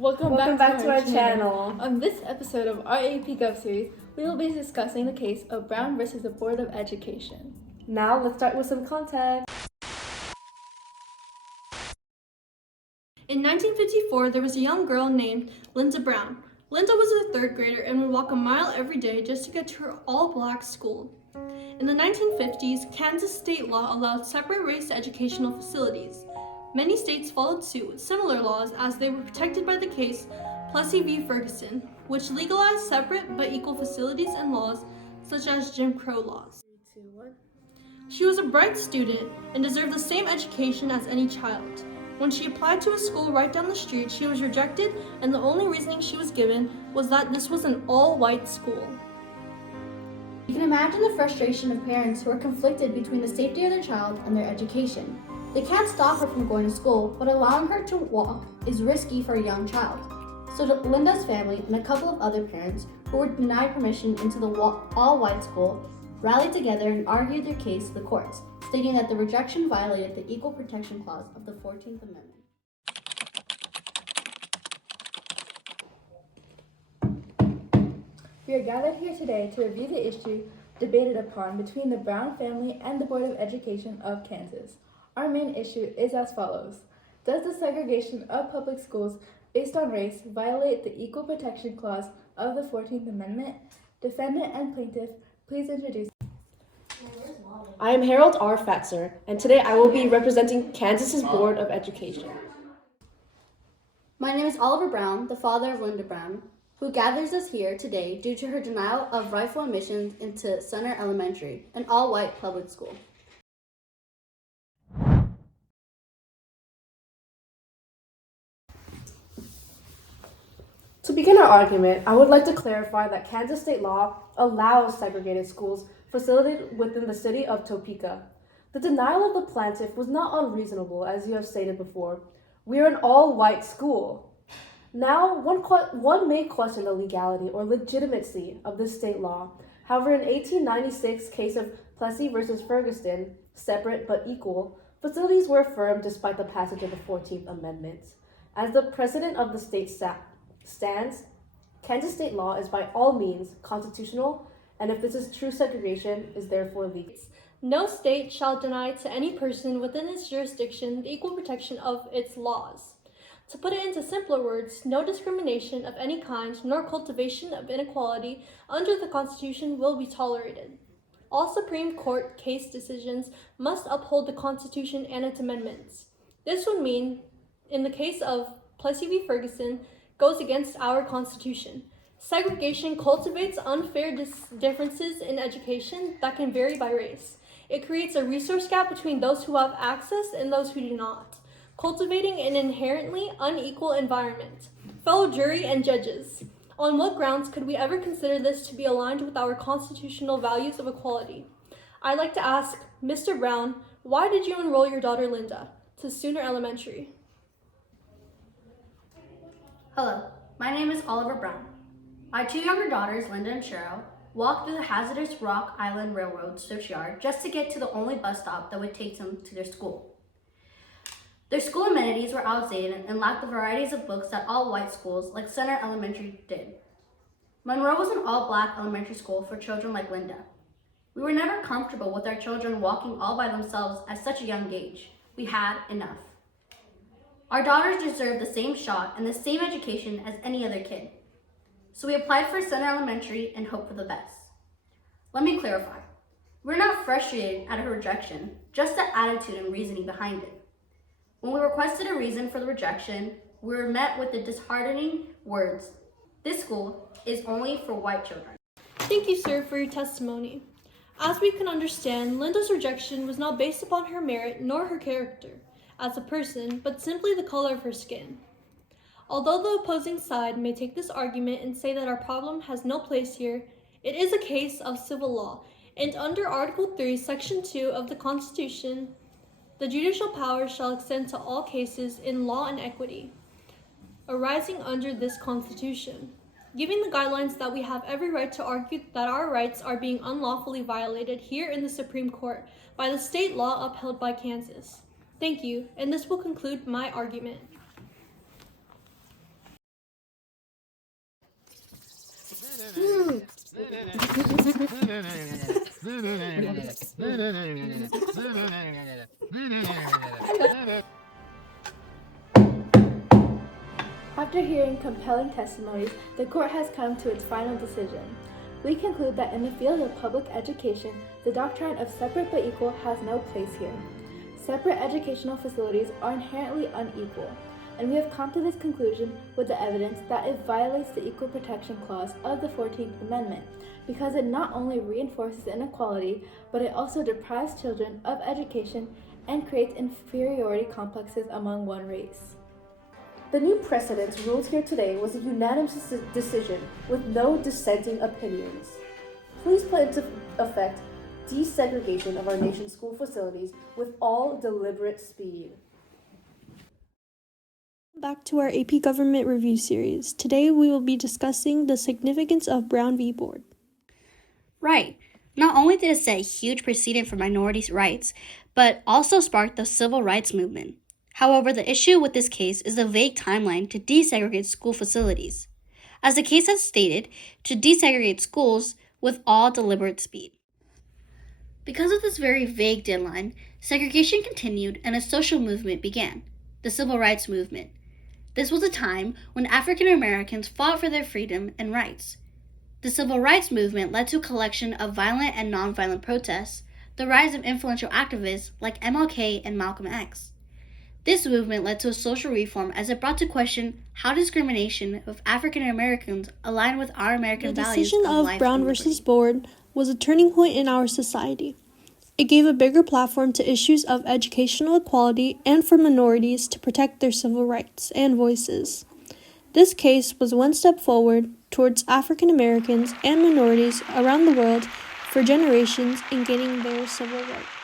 Welcome back to our channel. On this episode of our AP Gov series, we will be discussing the case of Brown versus the Board of Education. Now let's start with some context. In 1954, there was a young girl named Linda Brown. Linda was a third grader and would walk a mile every day just to get to her all-black school. In the 1950s, Kansas state law allowed separate race educational facilities. Many states followed suit with similar laws as they were protected by the case Plessy v. Ferguson, which legalized separate but equal facilities and laws such as Jim Crow laws. She was a bright student and deserved the same education as any child. When she applied to a school right down the street, she was rejected, and the only reasoning she was given was that this was an all-white school. You can imagine the frustration of parents who are conflicted between the safety of their child and their education. They can't stop her from going to school, but allowing her to walk is risky for a young child. So Linda's family and a couple of other parents who were denied permission into the all-white school rallied together and argued their case to the courts, stating that the rejection violated the Equal Protection Clause of the 14th Amendment. We are gathered here today to review the issue debated upon between the Brown family and the Board of Education of Kansas. Our main issue is as follows. Does the segregation of public schools based on race violate the Equal Protection Clause of the 14th Amendment? Defendant and plaintiff, please introduce. I am Harold R. Fatzer, and today I will be representing Kansas's Board of Education. My name is Oliver Brown, the father of Linda Brown, who gathers us here today due to her denial of rightful admissions into Center Elementary, an all-white public school. To begin our argument, I would like to clarify that Kansas state law allows segregated schools facilitated within the city of Topeka. The denial of the plaintiff was not unreasonable, as you have stated before. We are an all-white school. Now, one may question the legality or legitimacy of this state law. However, in 1896 case of Plessy versus Ferguson, separate but equal, facilities were affirmed despite the passage of the 14th Amendment. As the precedent of the state stands, Kansas state law is by all means constitutional, and if this is true, segregation is therefore legal. No state shall deny to any person within its jurisdiction the equal protection of its laws. To put it into simpler words, no discrimination of any kind nor cultivation of inequality under the Constitution will be tolerated. All Supreme Court case decisions must uphold the Constitution and its amendments. This would mean, in the case of Plessy v. Ferguson, goes against our Constitution. Segregation cultivates unfair differences in education that can vary by race. It creates a resource gap between those who have access and those who do not, cultivating an inherently unequal environment. Fellow jury and judges, on what grounds could we ever consider this to be aligned with our constitutional values of equality? I'd like to ask Mr. Brown, why did you enroll your daughter Linda to Sooner Elementary? Hello, my name is Oliver Brown. My two younger daughters, Linda and Cheryl, walked through the hazardous Rock Island Railroad searchyard just to get to the only bus stop that would take them to their school. Their school amenities were outdated and lacked the varieties of books that all white schools like Center Elementary did. Monroe was an all-black elementary school for children like Linda. We were never comfortable with our children walking all by themselves at such a young age. We had enough. Our daughters deserve the same shot and the same education as any other kid. So we applied for Center Elementary and hoped for the best. Let me clarify. We're not frustrated at her rejection, just the attitude and reasoning behind it. When we requested a reason for the rejection, we were met with the disheartening words, "This school is only for white children." Thank you, sir, for your testimony. As we can understand, Linda's rejection was not based upon her merit nor her character as a person, but simply the color of her skin. Although the opposing side may take this argument and say that our problem has no place here, it is a case of civil law, and under Article 3, Section 2 of the Constitution, the judicial power shall extend to all cases in law and equity arising under this Constitution, giving the guidelines that we have every right to argue that our rights are being unlawfully violated here in the Supreme Court by the state law upheld by Kansas. Thank you, and this will conclude my argument. After hearing compelling testimonies, the court has come to its final decision. We conclude that in the field of public education, the doctrine of separate but equal has no place here. Separate educational facilities are inherently unequal, and we have come to this conclusion with the evidence that it violates the Equal Protection Clause of the 14th Amendment because it not only reinforces inequality, but it also deprives children of education and creates inferiority complexes among one race. The new precedent ruled here today was a unanimous decision with no dissenting opinions. Please put into effect desegregation of our nation's school facilities with all deliberate speed. Back to our AP Government Review series. Today we will be discussing the significance of Brown v. Board. Right. Not only did it set a huge precedent for minorities' rights, but also sparked the civil rights movement. However, the issue with this case is the vague timeline to desegregate school facilities. As the case has stated, to desegregate schools with all deliberate speed. Because of this very vague deadline, segregation continued and a social movement began, the Civil Rights Movement. This was a time when African Americans fought for their freedom and rights. The Civil Rights Movement led to a collection of violent and nonviolent protests, the rise of influential activists like MLK and Malcolm X. This movement led to a social reform as it brought to question how discrimination of African Americans aligned with our American values. The decision of life Brown and versus liberty. Board was a turning point in our society. It gave a bigger platform to issues of educational equality and for minorities to protect their civil rights and voices. This case was one step forward towards African Americans and minorities around the world for generations in gaining their civil rights.